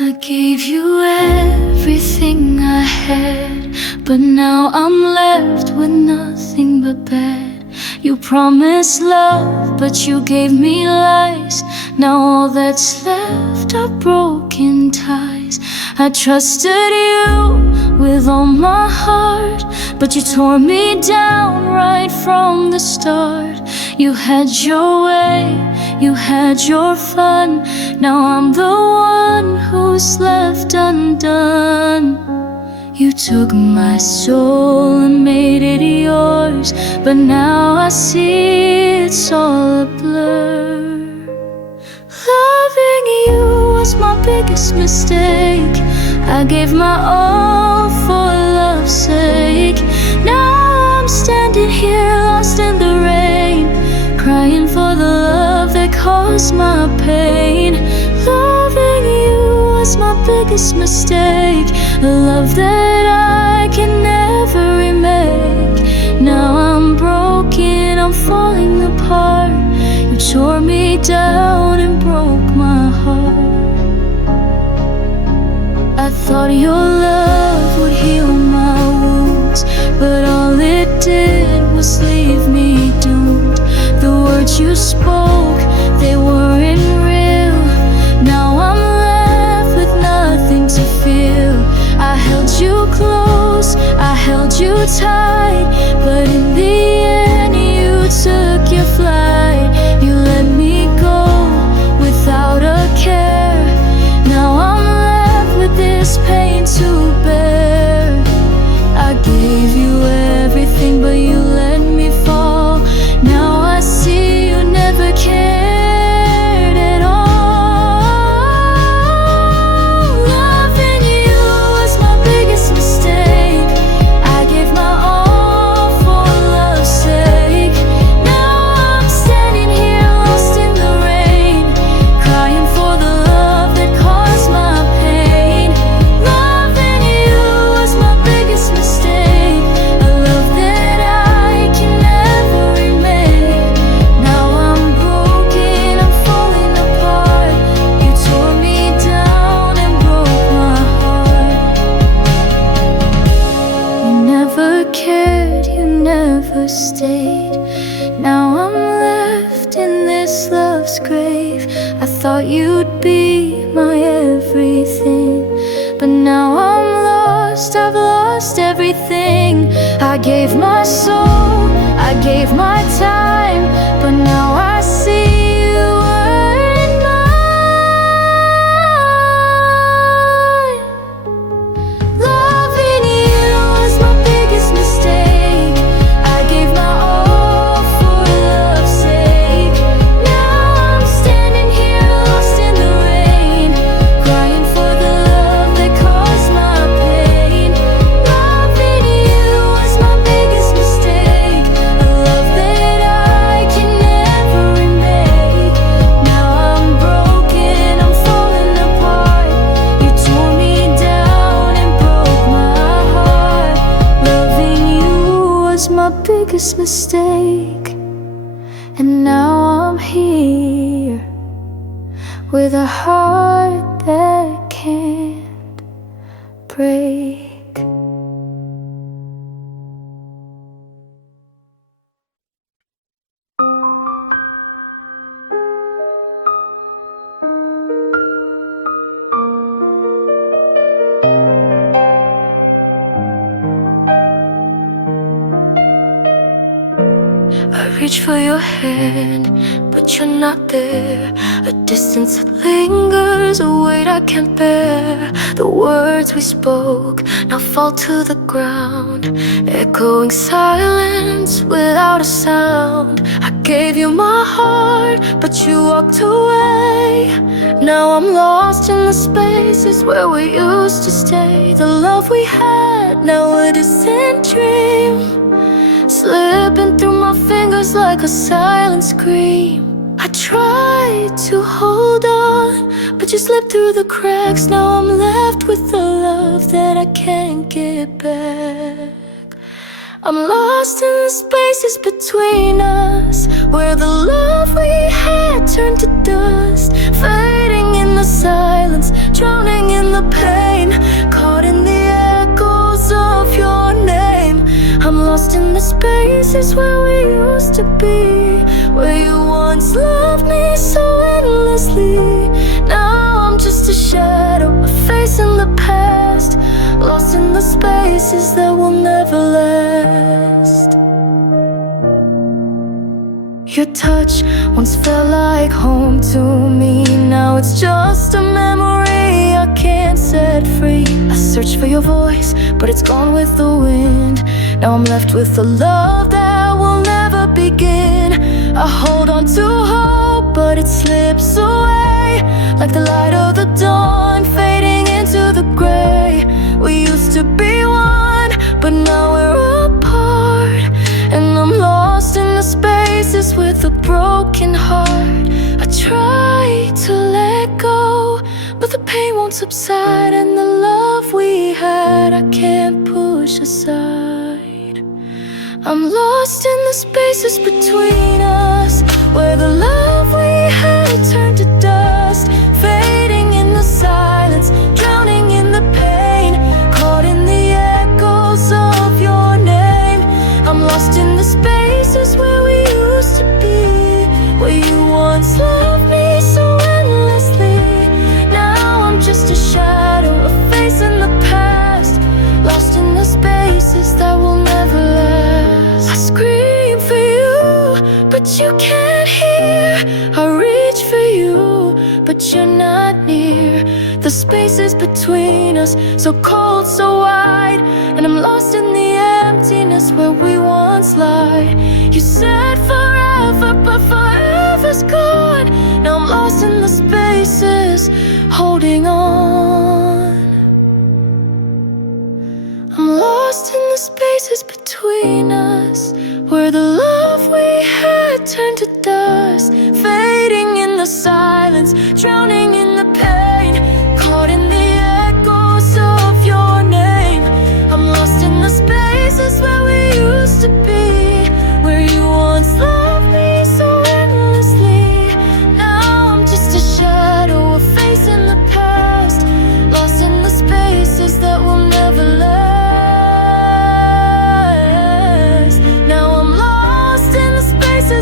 I gave you everything I had, but now I'm left with nothing but bad. You promised love, but you gave me lies. Now all that's left are broken ties. I trusted you with all my heart, but you tore me down right from the start. You had your way, you had your fun. Now I'm the one who's left undone. You took my soul and made it yours, but now I see it's all a blur. Loving you was my biggest mistake. I gave my all for love's sake. Now I'm standing here lost in the rain, crying for the love that caused my pain. Loving you was my biggest mistake, a love that I can never remake. Now I'm broken, I'm falling apart. You tore me down and broke my heart. I thought your love would heal my wounds, but all it did was leave me doomed. The words you spoke, they weren't real. Now I'm left with nothing to feel. I held you close, I held you tight, but in the end you took your flight. You let me go without a care. Now I'm left with this pain to bear. I gave you everything, but you let me fall. Now I see you never cared at all. Loving you was my biggest mistake. I gave my all for love's sake. Now I'm standing here lost in the rain, crying for the love that caused my pain. Loving you was my biggest mistake, a love that I can never remake. Now I'm broken, I'm falling apart. You tore me down and broke my heart. You never cared, you never stayed. Now I'm left in this love's grave. I thought you'd be my everything, but now I'm lost, I've lost everything. I gave my soul, I gave my time, but now I see you weren't mine. Loving you was my biggest mistake. I gave my all for love's sake. Now I'm standing here lost in the rain, crying for the love that caused my pain. Loving you was my biggest mistake, a love that I can never remake. Now I'm broken, I'm falling apart. You tore me down and broke my heart. Loving you was my biggest mistake, and now I'm here with a heart that can't break. I reach for your hand, but you're not there. A distance that lingers, a weight I can't bear. The words we spoke now fall to the ground, echoing silence without a sound. I gave you my heart, but you walked away. Now I'm lost in the spaces where we used to stay. The love we had, now a distant dream, slipping through my fingers like a silent scream. I tried to hold on, but you slipped through the cracks. Now I'm left with the love that I can't get back. I'm lost in the spaces between us, where the love we had turned to dust, fading in the silence, drowning spaces where we used to be, where you once loved me so endlessly. Now I'm just a shadow, a face in the past, lost in the spaces that will never last. Your touch once felt like home to me. Now it's just a memory I can't set free. I search for your voice, but it's gone with the wind. Now I'm left with a love that will never begin. I hold on to hope, but it slips away, like the light of the dawn fading into the gray. We used to be one, but now we're apart, and I'm lost in the spaces with a broken heart. I try to let go, but the pain won't subside, and the love we had I can't push aside. I'm lost in the spaces between us, where the love we had turned to dust, fading in the silence, drowning in the pain, caught in the echoes of your name. I'm lost in the spaces where we used to be, where you once loved me so endlessly. Now I'm just a shadow, a face in the past, lost in the spaces that will never last. I scream for you, but you can't hear. I reach for you, but you're not near. The spaces between us, so cold, so wide, and I'm lost in the emptiness where we once lied. You said forever, but forever's gone. Now I'm lost in the spaces, holding on. I'm lost in the spaces between us, where the love we had turned to dust, fading in the silence, drowning in the pain, caught in the echoes of your name. I'm lost in the spaces where we used to be, where you once loved me so endlessly. Now I'm just a shadow, a face in the past, lost in the spaces that will never last.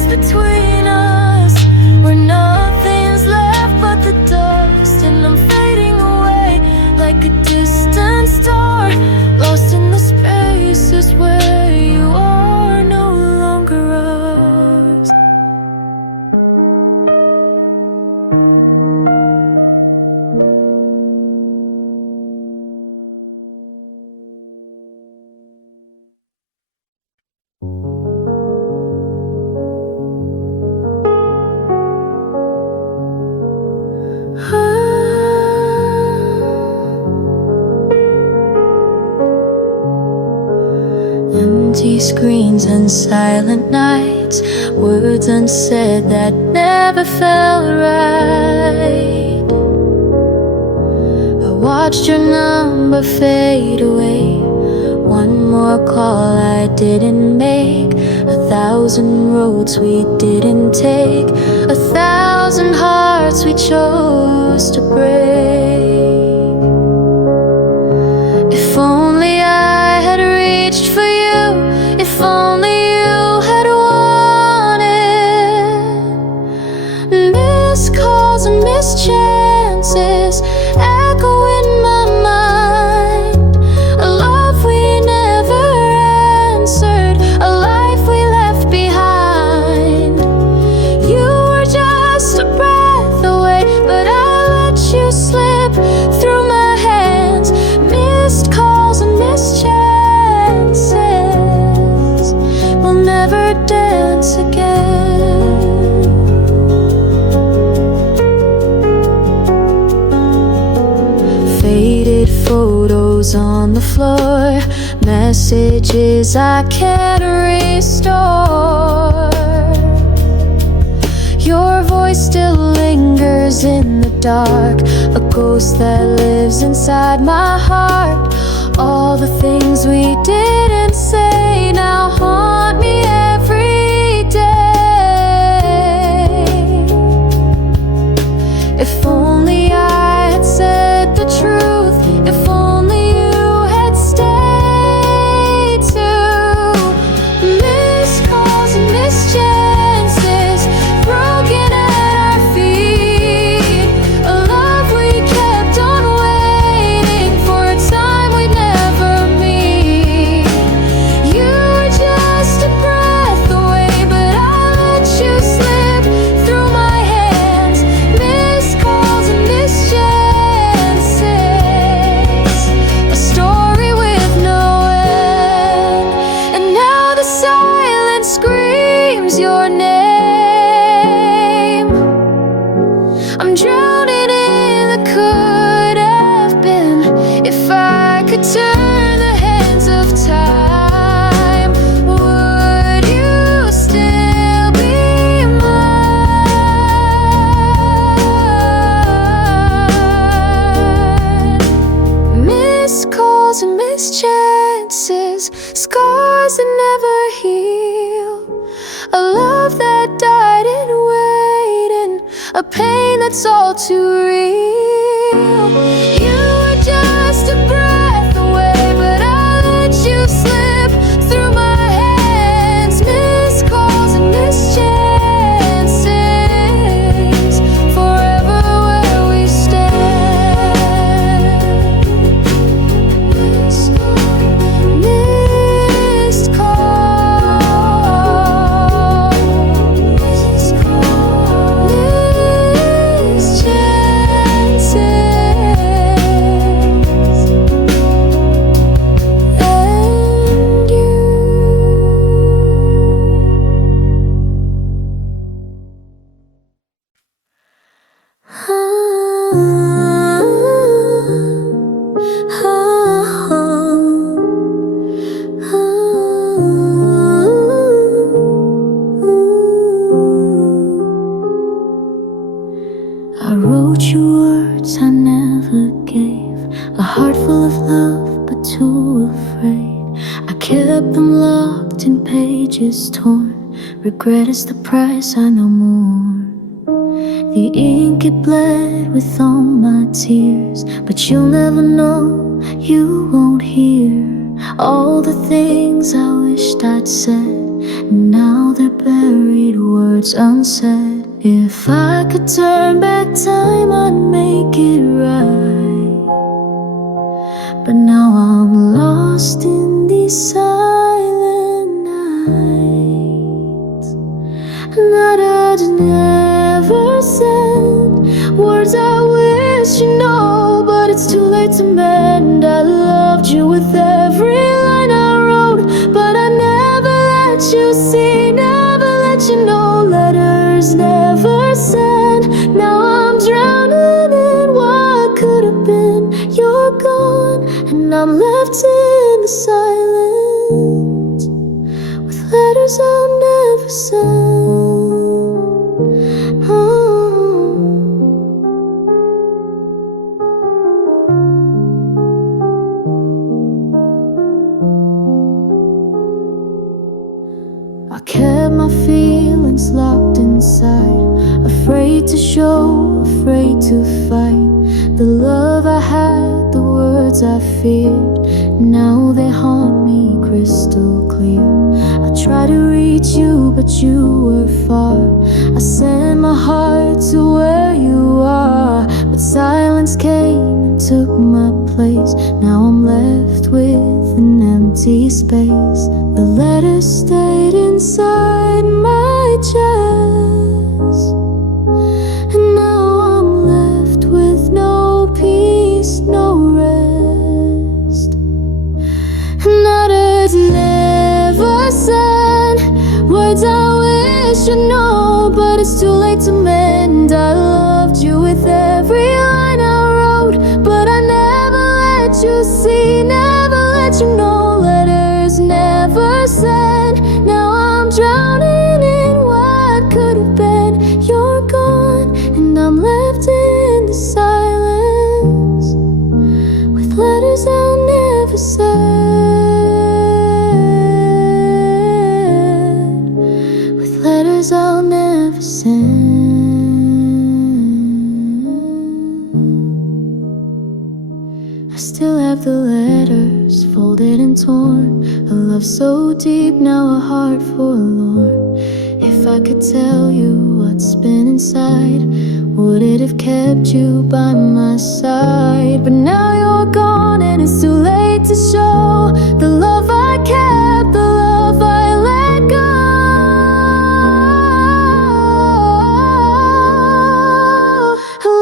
Between us, where nothing's left but the dust, and I'm fading away like a distant star, lost in the spaces where you are no longer us. Empty screens and silent nights, words unsaid that never felt right. I watched your number fade away, one more call I didn't make, 1,000 roads we didn't take, 1,000 hearts we chose to break. If only I had reached for you, if only you had wanted. Missed calls and missed chances echo in my mind, a love we never answered, a life we left behind. You were just a breath away, but I let you slip through my hands. Missed calls and missed chances, we'll never dance again. Faded photos on the floor, messages I can't restore. Your voice still lingers in the dark, a ghost that lives inside my heart. All the things we didn't say now haunt me every day. If only I had said the truth, if only you had stayed to a pain that's all too real. You were just a breath away, but I let you slip through my hands. Missed calls and missed chances, forever where we stand. Missed I wrote you words I never gave, a heart full of love but too afraid. I kept them locked in pages torn. Regret is the price I know more. The ink it bled with all my tears, but you'll never know, you won't hear all the things I wished I'd said. Now they're buried, words unsaid. If I could turn back time, I'd make it right. But now I'm lost in these silent nights. That I'd never said, words I wish you know, but it's too late to mend. I loved you with every line I wrote, but I never let you see, never let you know. Letters never sent. Now I'm drowning in what could have been. You're gone, and I'm left in the silence with letters I'll never send. I kept my feelings locked inside, afraid to show, afraid to fight. The love I had, the words I feared, now they haunt me crystal clear. I tried to reach you, but you were far. I sent my heart to where you are, but silence came and took my place. Now I'm left with an empty space. The letters stayed inside my chest, and now I'm left with no peace, no rest. And others never said, words I wish you know, but it's too late to mend. I loved you with every line I wrote, but I never let you see, never let you know. Letters never sent. Now I'm drowning in what could have been. You're gone, and I'm left in the silence with letters I'll never send, with letters I'll never send. I still have the letters folded and torn, a love so deep, now a heart forlorn. If I could tell you what's been inside, would it have kept you by my side? But now you're gone, and it's too late to show the love I kept, the love I let go.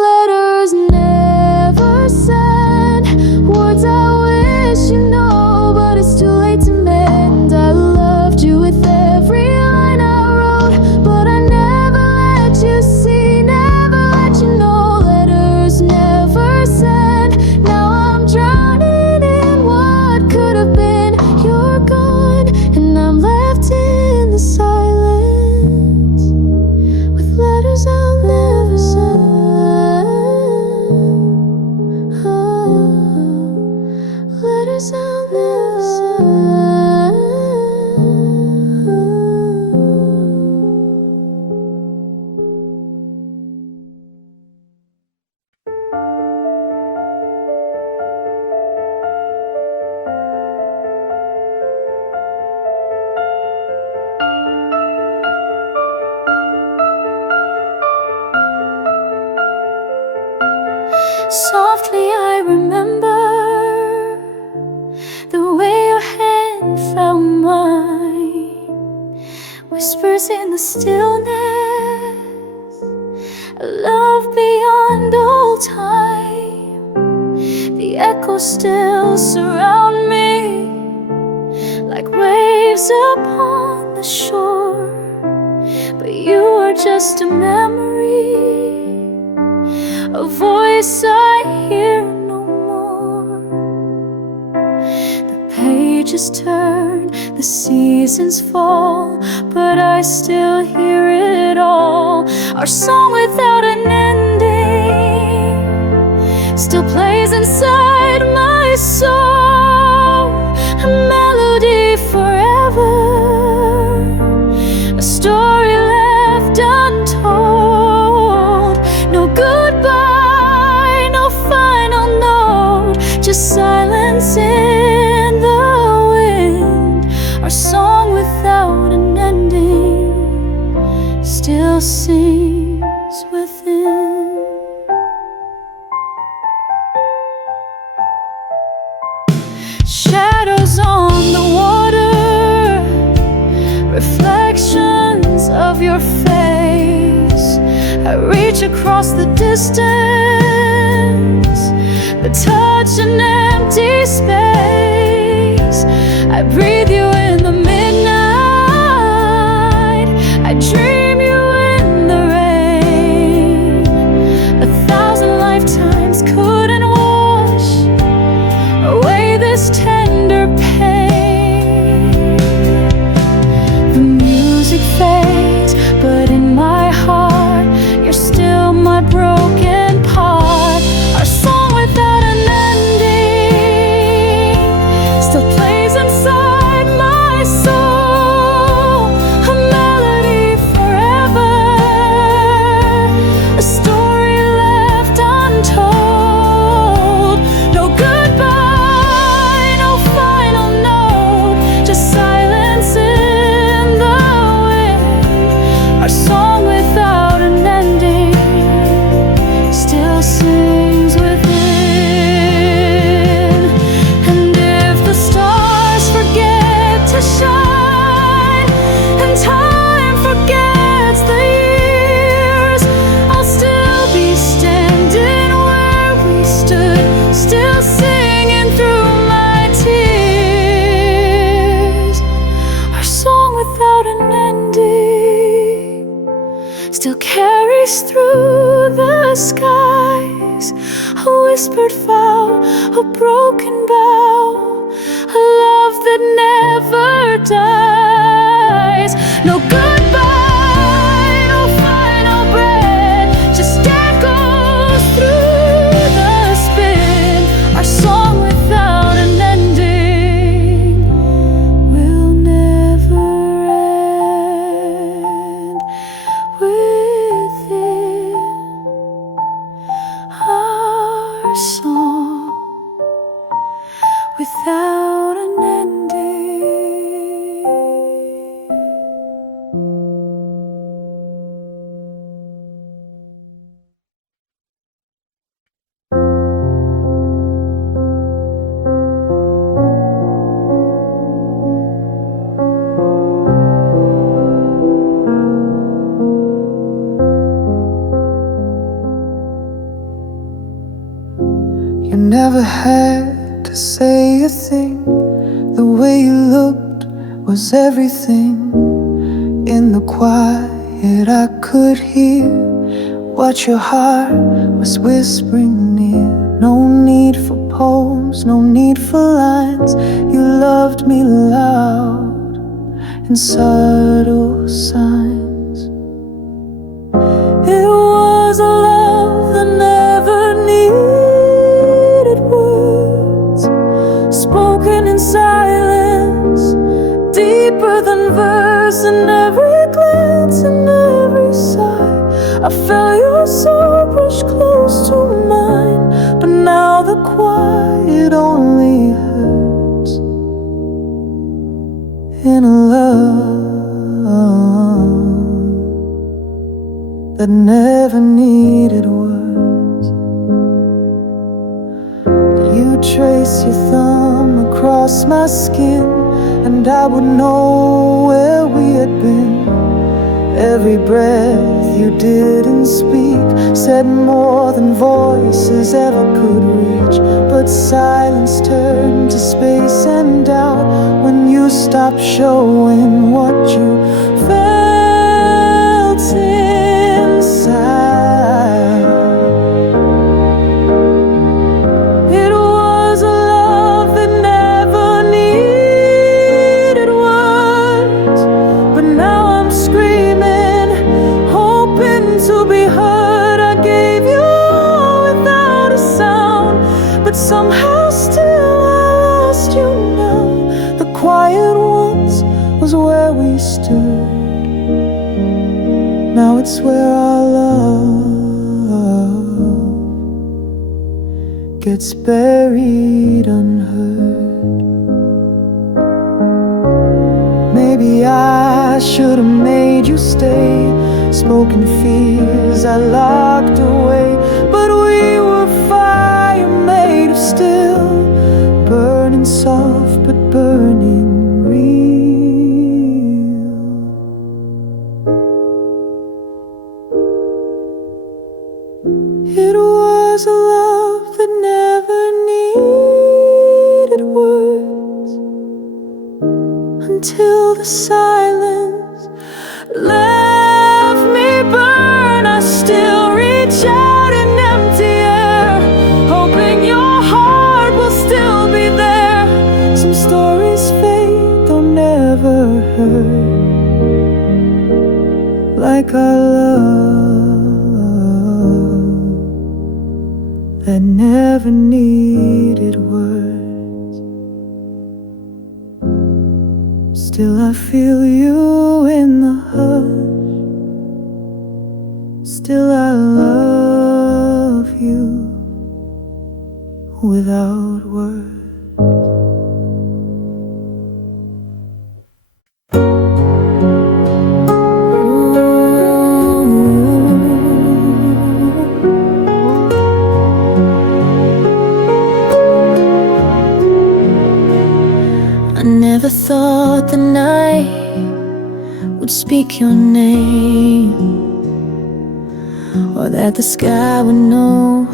Letters never sent, words I wish you know, but it's too late to mend. I loved you with every line I wrote, but I never let you see, never let you know. Letters never sent. Now Softly I remember the way your hand found mine, whispers in the stillness, a love beyond all time. The echoes still surround me like waves upon the shore, but you are just a memory, a voice I hear no more. The pages turn, the seasons fall, but I still hear it all. Our song without an ending still plays inside my soul, a melody forever, a story left untold. No goodbye, no final note, just silence in the wind. Our song without an ending still sings within. Shadows on the water, reflections of your face. I reach across the distance, but touch an empty space. I breathe you in the midnight, I dream you in the rain. 1,000 lifetimes couldn't wash away this tender pain. The music fades, but in my heart you're still my broken part. Our song without an ending still plays inside my soul, a melody forever, a story left untold. No goodbye, no final note, just silence in the wind. Our song without an ending still sings within. And if the stars forget to shine and time forgets the years, I'll still be standing where we stood, still singing through my tears. Our song without an ending still carries through the skies, a whispered vow, a broken bow, a love that never dies. No goodbye, no final breath, just echoes through the spin. Our song without an ending will never end. Within our song without an ending. You never had to say a thing. The way you looked was everything. In the quiet I could hear what your heart was whispering near. No need for poems, no need for lines. You loved me loud in subtle signs. It was a love that never needed words, spoken in silence, deeper than verse. In every glance, in every sigh, I felt your soul brush close to mine. But now the quiet only hurts in a love that never needed words. trace your thumb across my skin, and I would know where we had been. Every breath you didn't speak said more than voices ever could reach. But silence turned to space and doubt when you stopped showing what you felt inside. It was a love that never needed words, but now I'm screaming, hoping to be heard. I gave you without a sound, but somehow still I lost you now. The quiet once was where we stood, now it's where our love gets buried unheard. Maybe I should have made you stay, spoken fears I locked away. But we were fire made of steel, burning soft but burning real. It was a love that never needed words, until the silence left me burn. I still reach out in empty air, hoping your heart will still be there. Some stories fade, though never hurt, like our love that never needed words. Still I feel you in the hush, still I love you without words. I never thought the night would speak your name, or that the sky would know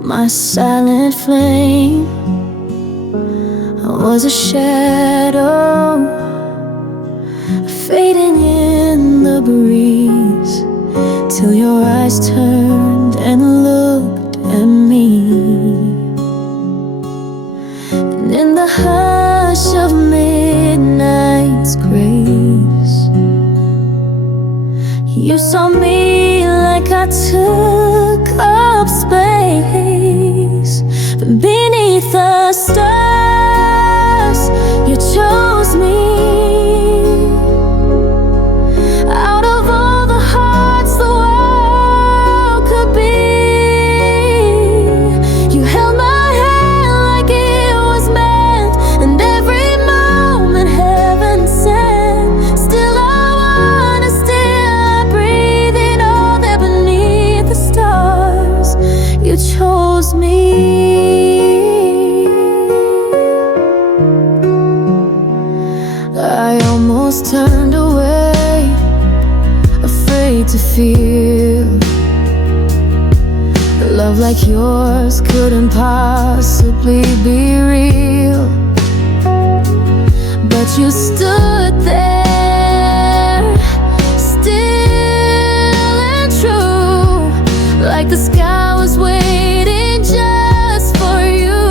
my silent flame. I was a shadow fading in the breeze, till your eyes turned and looked at me. And in the hush of midnight's grace, you saw me like I took up space. But beneath the stars, you chose me. Out of all the hearts the world could be, you held my hand like it was meant, and every moment heaven sent. Still I wanna, still I breathe in all that beneath the stars. You chose me. I almost turned away, afraid to feel a love like yours couldn't possibly be real. But you stood there, still and true, like the sky was waiting just for you.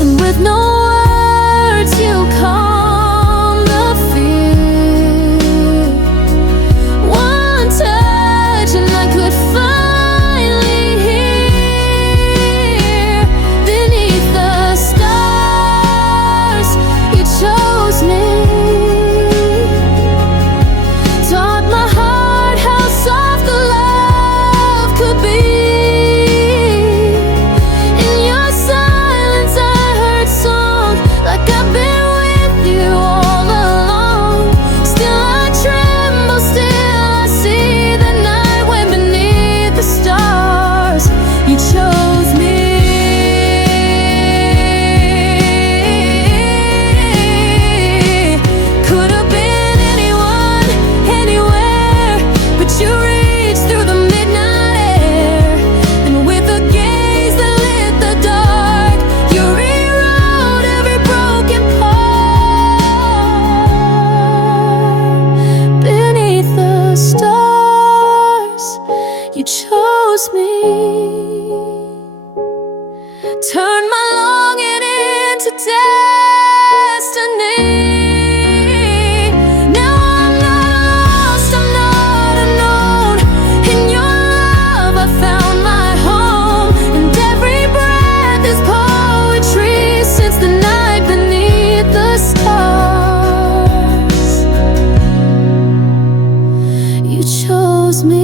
And with no words you calmed the fear. One touch and I could finally hear. Beneath the stars, you chose You chose me, turned my longing into destiny. Now I'm not lost, I'm not alone. In your love I found my home, and every breath is poetry since the night beneath the stars. You chose me.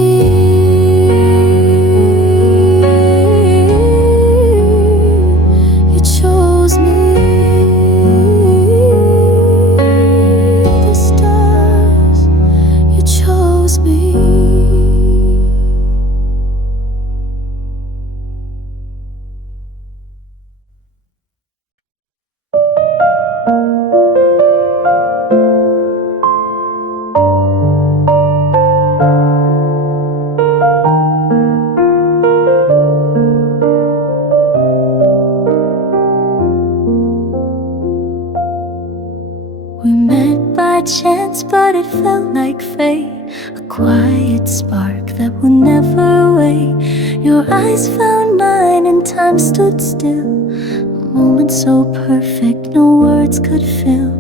We met by chance, but it felt like fate, a quiet spark that would never wait. Your eyes found mine and time stood still, a moment so perfect no words could fill.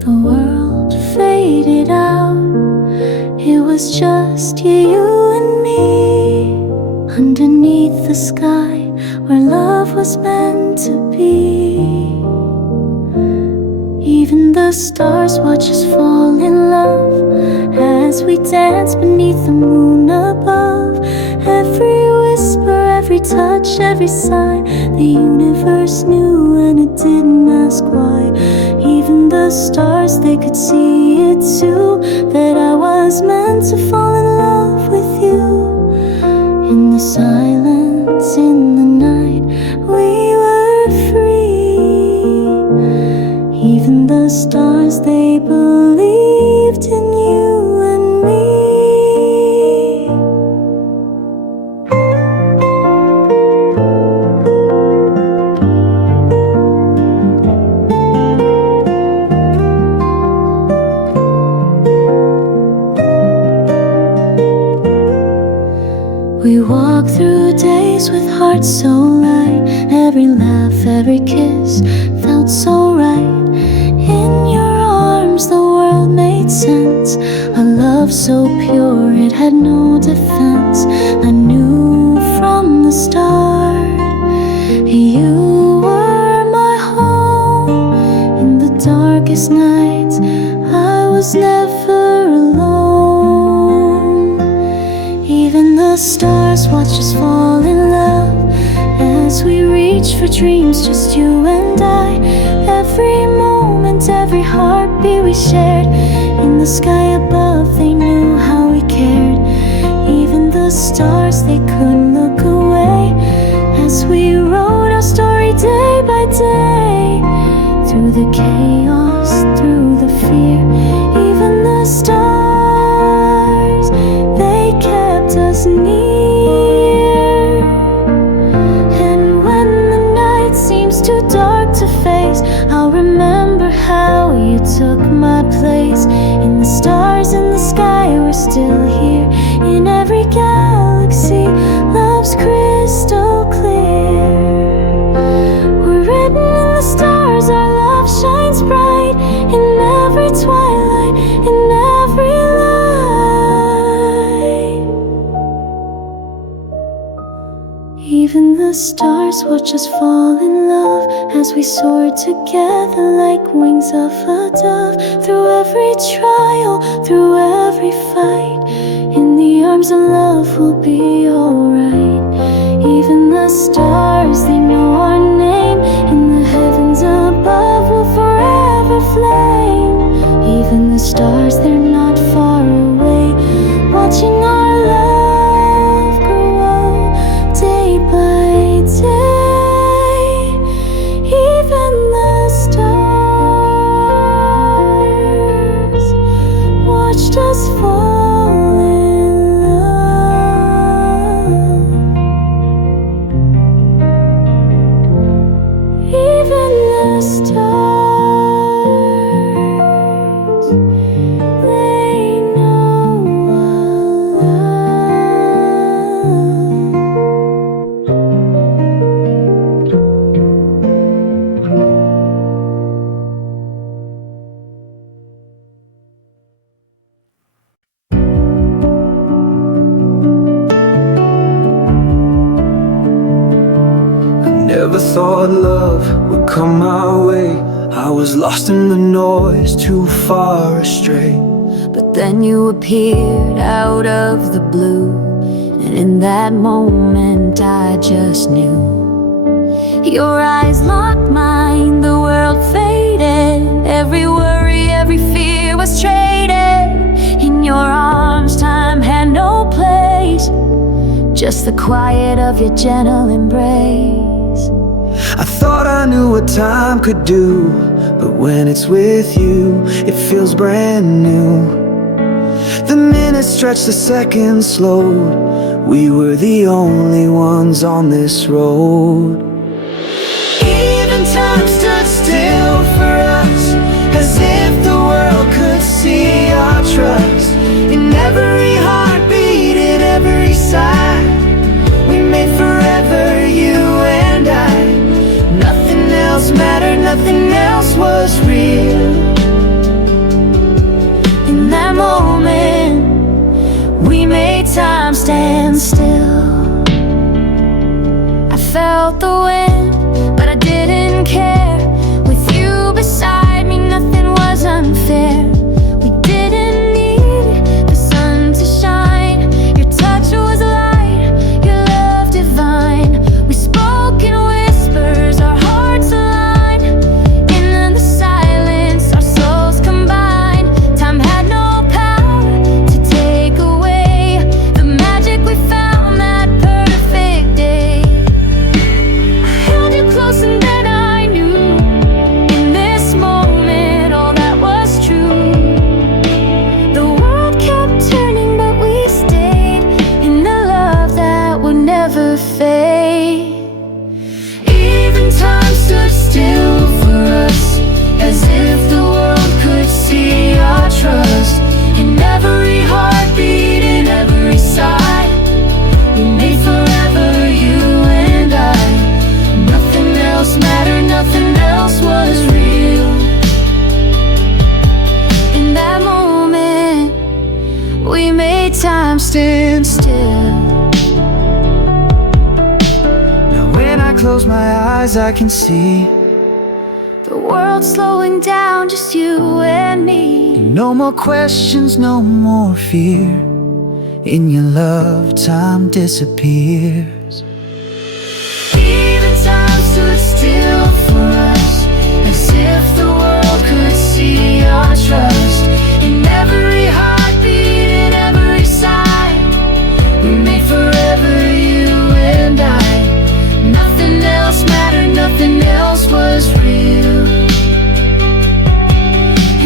The world faded out, it was just you and me, underneath the sky where love was meant to be. Even the stars watch us fall in love as we dance beneath the moon above. Every whisper, every touch, every sign, the universe knew and it didn't ask why. Even the stars, they could see it too, that I was meant to fall in love with you. In the silence, in the night, we were free. Even the stars, they believed in you and me. We walked through days with hearts so light. Every laugh, every kiss felt so right. In your arms the world made sense, a love so pure it had no defense. I knew from the start you were my home. In the darkest nights I was never alone. Even the stars watch us fall in love as we reach for dreams, just you and I. Every moment, every heartbeat we shared, in the sky above they knew how we cared. Even the stars, they couldn't look away as we wrote our story day by day. Through the chaos, through the fear, even the stars, they kept us near. And when the night seems too dark to face, I'll remember how you took my place. In the stars in the sky, we're still here. In every galaxy, love's crystal clear. We're written in the stars, our love shines bright. In every twilight, in every light. Even the stars watch us fall in love as we soar together like wings of a dove. Through every trial, through every fight, in the arms of love we'll be alright. Even the stars, they know our name. In the heavens above we'll forever flame. Even the stars, they're not far away, watching our love grow day by day. Even the stars watched us fall in love. Never thought love would come my way. I was lost in the noise, too far astray. But then you appeared out of the blue, and in that moment I just knew. Your eyes locked mine, the world faded. Every worry, every fear was traded. In your arms time had no place, just the quiet of your gentle embrace. I thought I knew what time could do, but when it's with you, it feels brand new. The minutes stretched, the seconds slowed. We were the only ones on this road. Even time stood still for us, as if the world could see our trust. In every heartbeat, in every sigh, we made forever, you and I. Nothing else mattered, nothing else was real. In that moment, we made time stand still. I felt the wind, but I didn't care. With you beside me, nothing was unfair. We didn't need the sun to shine. Your touch was light, your love divine. We spoke in whispers, our hearts aligned. In the silence, our souls combined. Time had no power to take away the magic we found that perfect day. I held you close and then I knew, in this moment all that was true. The world kept turning but we stayed in the love that would never fade. Even time stood still for us, as if the world could see our trust. In every heartbeat, in every sigh, we made forever, you and I. Nothing else mattered, nothing else was real. In that moment, we made time stand still. Now when I close my eyes, I can see The world slowing down, just you and me. no more questions, no more fear. In your love, time disappears. Even time stood still for us, as if the world could see our trust. In every heartbeat, in every sigh, we made forever, you and I. Nothing else mattered, nothing else was real.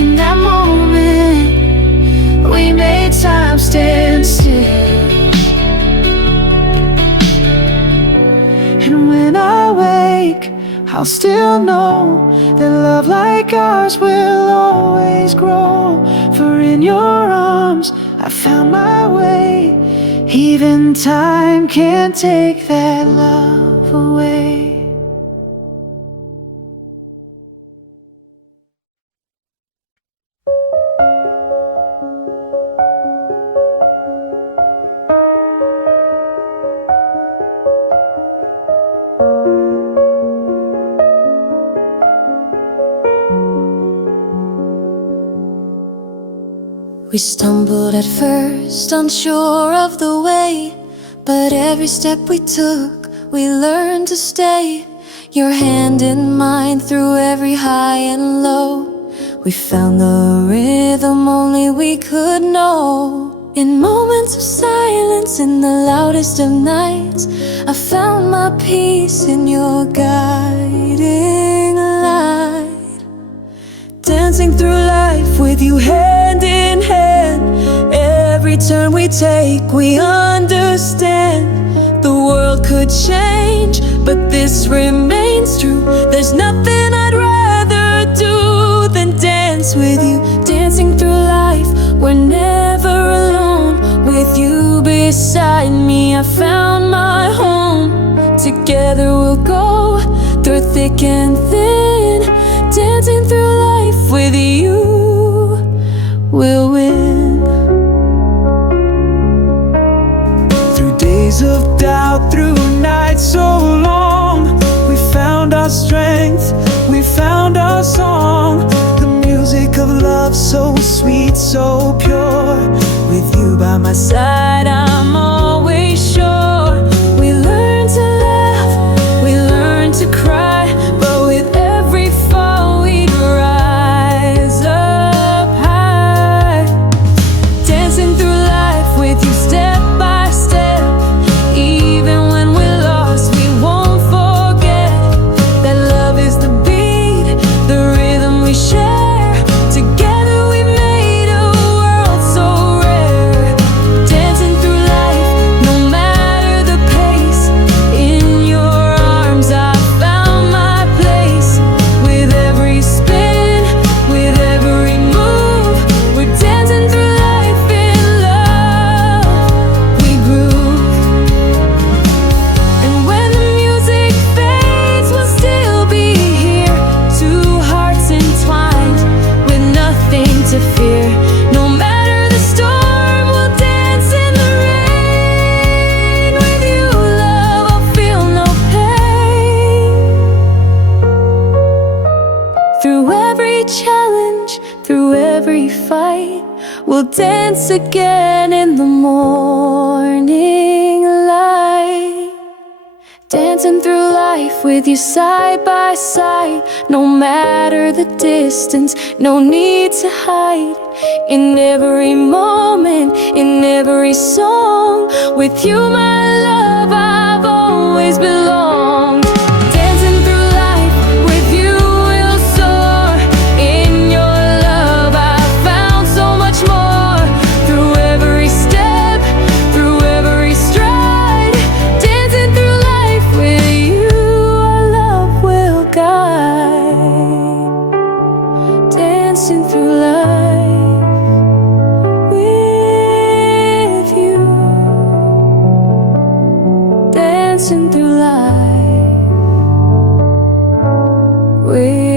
In that moment, we made time stand still. And when I wake, I'll still know that love like ours will always grow. For in your arms, I found my way. Even time can't take that love away. We stumbled at first, unsure of the way, but every step we took, we learned to stay. Your hand in mine through every high and low. We found the rhythm only we could know. In moments of silence, in the loudest of nights, I found my peace in your guiding light. Dancing through life with you hand in hand. Every turn we take, we understand. The world could change, but this remains true. There's nothing I'd rather do than dance with you. Dancing through life, we're never alone. With you beside me, I found my home. Together we'll go through thick and thin. Dancing through life with you, we'll win. Through days of doubt, through nights so long, we strength. We found our song, the music of love, so sweet, so pure. With you by my side, I'm always sure. We learn to laugh, we learn to cry, but with every fall we'd rise up high. Dancing through life with you step by step. Even when we're lost, we won't forget that love is the beat, the rhythm we share. Together we've made a world so rare. Dancing through life, no matter the pace. In your arms I found my place. With every spin, with every move, we're dancing through life in love. We groove. And when the music fades, we'll still be here. Two hearts entwined with nothing to fear. No matter the storm, we'll dance in the rain. With you, love, I'll feel no pain. Through every challenge, through every fight, we'll dance again in the morning light. Dancing through life with you side by side. No matter the distance, no need to hide. In every moment, in every song, with you, my love, I've always belonged. Dancing through life with you, we'll soar. In your love, I found so much more. Through every step, through every stride. Dancing through life with you, our love will guide. Dancing through life with you. Dancing through life with